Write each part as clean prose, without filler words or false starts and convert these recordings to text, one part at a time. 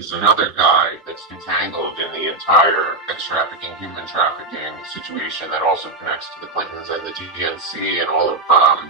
is another guy that's entangled in the entire sex trafficking, human trafficking situation that also connects to the Clintons and the DNC and all of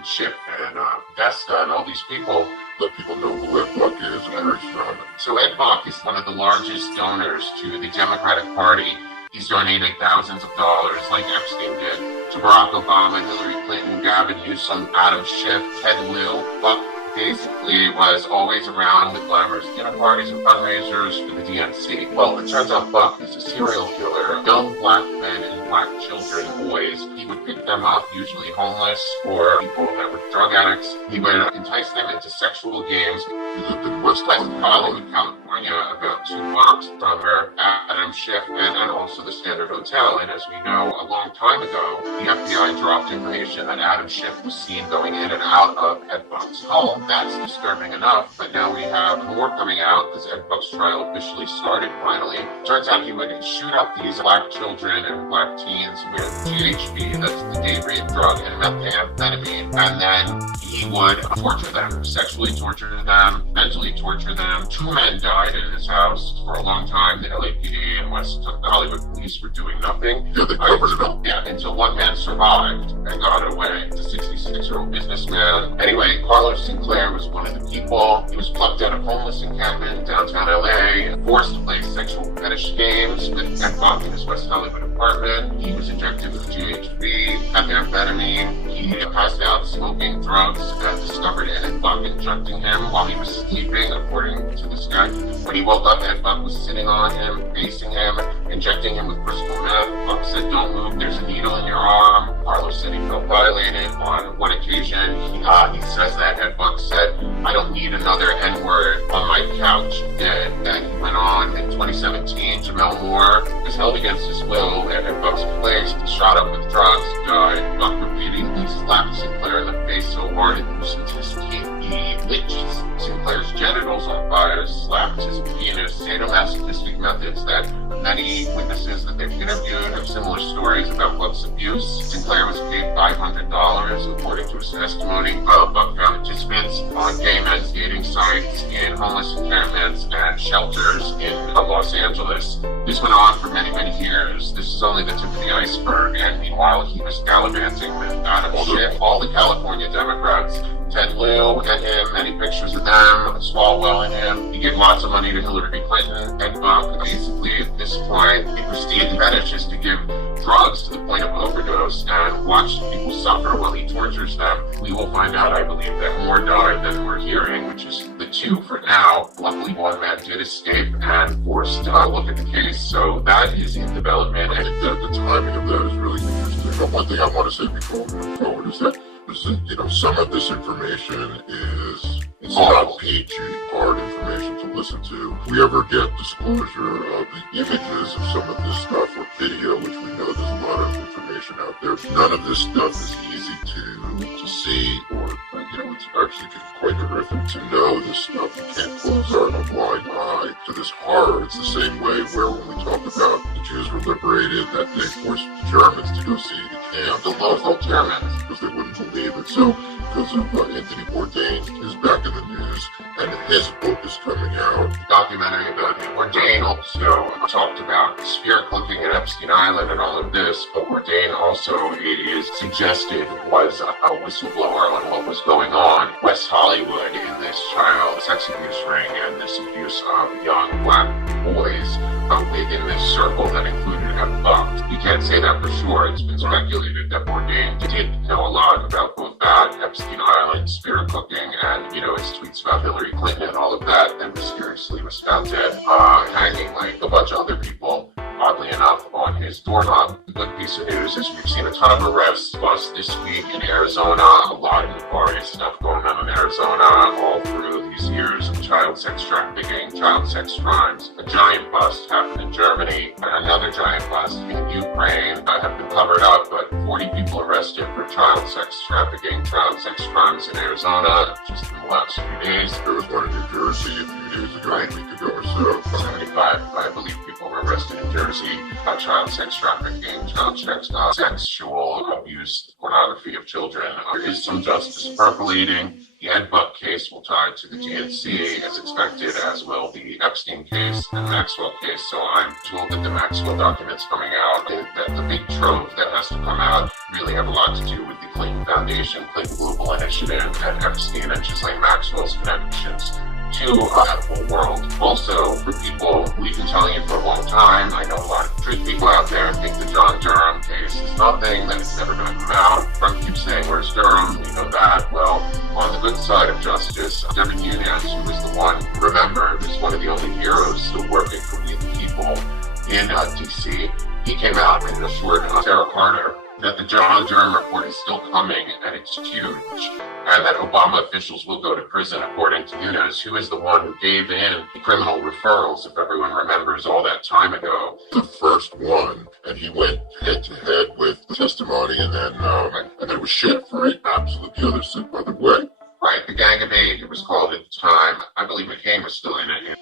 Schiff and Vesta and all these people. Let people know who Ed Buck is and where he's from. So Ed Buck is one of the largest donors to the Democratic Party. He's donated thousands of dollars, like Epstein did, to Barack Obama, Hillary Clinton, Gavin Newsom, Adam Schiff, Ted Lieu. Buck basically was always around with glamorous dinner parties and fundraisers for the DNC. Well, it turns out Buck is a serial killer. Young black men and black children, boys, he would pick them up, usually homeless or people that were drug addicts. He would entice them into sexual games. He lived in West Hollywood, California, about 2 blocks from where Adam Schiff and also the Standard Hotel. And as we know, a long time ago, the FBI dropped information that Adam Schiff was seen going in and out of Ed Buck's home. That's disturbing enough, but now we have more coming out because Ed Buck's trial officially started finally. Turns out he would shoot up these black children and black teens with GHB, that's the date-rape drug, and methamphetamine, and then he would torture them, sexually torture them, mentally torture them. 2 men died in his house for a long time. The LAPD and West Hollywood police were doing nothing. Yeah, they covered it up. Yeah, until one man survived and got away. The 66-year-old businessman. Anyway, Carlos Sinclair was one of the people. He was plucked out of homeless encampment downtown LA, forced to play sexual fetish games with Ed Buck in his West Hollywood apartment. He was injected with GHB, methamphetamine. He passed out smoking drugs and discovered Ed Buck injecting him while he was sleeping, according to this guy. When he woke up, Ed Buck was sitting on him, facing him, injecting him with crystal meth. Buck said, "Don't move, there's a needle in your arm." Carlos said he felt violated. On one occasion, he says that Ed Buck said, "I don't need another N-word on my couch." And then he went on in 2017, Jamel Moore was held against his will at Ed Buck's place, shot up with drugs, died. Buck repeatedly slapped Sinclair in the face so hard it loosened his teeth. He lit Sinclair's genitals on fire, slapped his penis, sadomasochistic methods that many witnesses that they've interviewed have similar stories about Buck's abuse. Sinclair was paid $500, according to his testimony. Buck found participants on gay men's dating sites, in homeless encampments, and shelters in Los Angeles. This went on for many, many years. This is only the tip of the iceberg, and meanwhile he was gallivanting with Adam Schiff, all the California Democrats, Ted Lieu and him, many pictures of them, Swalwell and him. He gave lots of money to Hillary Clinton. Ed Buck, basically at this point, the pristine fetish is to give drugs to the point of overdose and watch people suffer while he tortures them. We will find out, I believe, that more died than we're hearing, which is the 2 for now. Luckily, one man did escape and forced to look at the case, so that is in development. I think that the timing of that is really interesting. But one thing I want to say before we move forward is that some of this information it's not PG, hard information to listen to. If we ever get disclosure of the images of some of this stuff or video, which we know there's a lot of information out there, none of this stuff is easy to see, or it's actually quite horrific to know this stuff. You can't close a blind eye to this horror. It's the same way where when we talk about the Jews were liberated, that they forced the Germans to go see the camp, the local Germans, because they wouldn't believe it. So because of Anthony Bourdain is back in the news, and his book is coming out. Documentary about him. Bourdain also talked about spear cooking at Epstein Island and all of this, but Bourdain also, it is suggested, was a whistleblower on what was going on West Hollywood in this child sex abuse ring and this abuse of young black boys within this circle that included Ed Buck. We can't say that for sure. It's been speculated that Bourdain did know a lot about both that, Epstein Island, spear cooking, and, his tweets about Hillary Clinton and all of that, and mysteriously was found dead, hanging like a bunch of other people, oddly enough, on his doorknob. The good piece of news is we've seen a ton of arrests bust this week in Arizona, a lot of nefarious stuff going on in Arizona all through these years of child sex trafficking, child sex crimes. A giant bust happened in Germany, and another giant bust in Ukraine have been covered up, but 40 people arrested for child sex trafficking, child sex crimes in Arizona just in the last few days. There was one in New Jersey a few days ago, a week ago or so. 75, I believe, people were arrested in Jersey about child sex trafficking, child sex, sexual abuse, pornography of children. There is some justice percolating. The Ed Buck case will tie to the DNC as expected, as will the Epstein case and Maxwell case. So I'm told that the Maxwell documents coming out, that the big trove that has to come out, really have a lot to do with the Clinton Foundation, Clinton Global Initiative, and Epstein and Ghislaine Maxwell's connections to that whole world. Also, for people, we've been telling you for a long time, I know a lot of truth people out there think the John Durham case is nothing, that it's never going to come out. Trump keeps saying, where's Durham? We know that. Well, on the good side of justice, Devin Nunes, who was the one, remember, was one of the only heroes still working for We the People in D.C., he came out and assured Sarah Carter that the John Durham report is still coming and it's huge, and that Obama officials will go to prison, according to Nunes, who is the one who gave in the criminal referrals, if everyone remembers, all that time ago. The first one, and he went head to head with testimony, and then it was shit for it. Absolutely the other way. Right, the Gang of Eight, it was called at the time. I believe McCain was still in it.